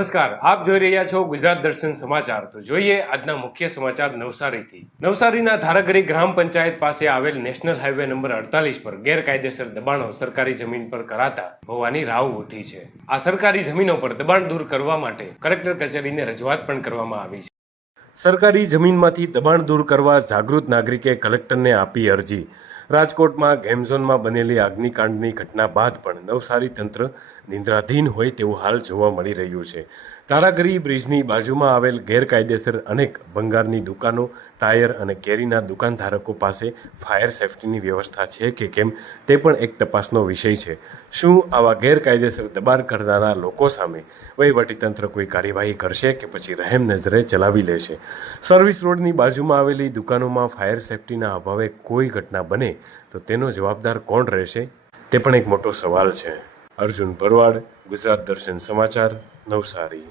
નમસ્કાર, આપ જોઈ રહ્યા છો ગુજરાત દર્શન સમાચાર। તો જોઈએ આજના મુખ્ય સમાચાર નવસારીથી। નવસારીના ધારાગરી ગ્રામ પંચાયત પાસે આવેલ નેશનલ હાઈવે નંબર 48 પર ગેરકાયદેસર દબાણો સરકારી જમીન પર કરાતા હોવાની રાવ ઉઠી છે। આ સરકારી જમીનો પર દબાણ દૂર કરવા માટે કલેક્ટર કચેરીને રજૂઆત પણ કરવામાં આવી છે। સરકારી જમીનમાંથી દબાણ દૂર કરવા જાગૃત નાગરિકે કલેક્ટરને આપી અરજી। રાજકોટમાં ગેમ ઝોનમાં બનેલી અગ્નિકાંડની ઘટના બાદ પણ નવસારી તંત્ર નિંદ્રાધીન હોય તેવું હાલ જોવા મળી રહ્યું છે। ધારાગરી બ્રિજની બાજુમાં આવેલ ગેરકાયદેસર અનેક ભંગારની દુકાનો, ટાયર અને કેરીના દુકાનધારકો પાસે ફાયર સેફટીની વ્યવસ્થા છે કે કેમ તે પણ એક તપાસનો વિષય છે। શું આવા ગેરકાયદેસર દબાણ કરનારા લોકો સામે વહીવટીતંત્ર કોઈ કાર્યવાહી કરશે કે પછી રહેમ નજરે ચલાવી લેશે? સર્વિસ રોડની બાજુમાં આવેલી દુકાનોમાં ફાયર સેફટીના અભાવે કોઈ ઘટના બને તો તેનો જવાબદાર કોણ રહેશે? તે પણ એક મોટો સવાલ છે। અર્જુન ભરવાડ, ગુજરાત દર્શન સમાચાર, નવસારી।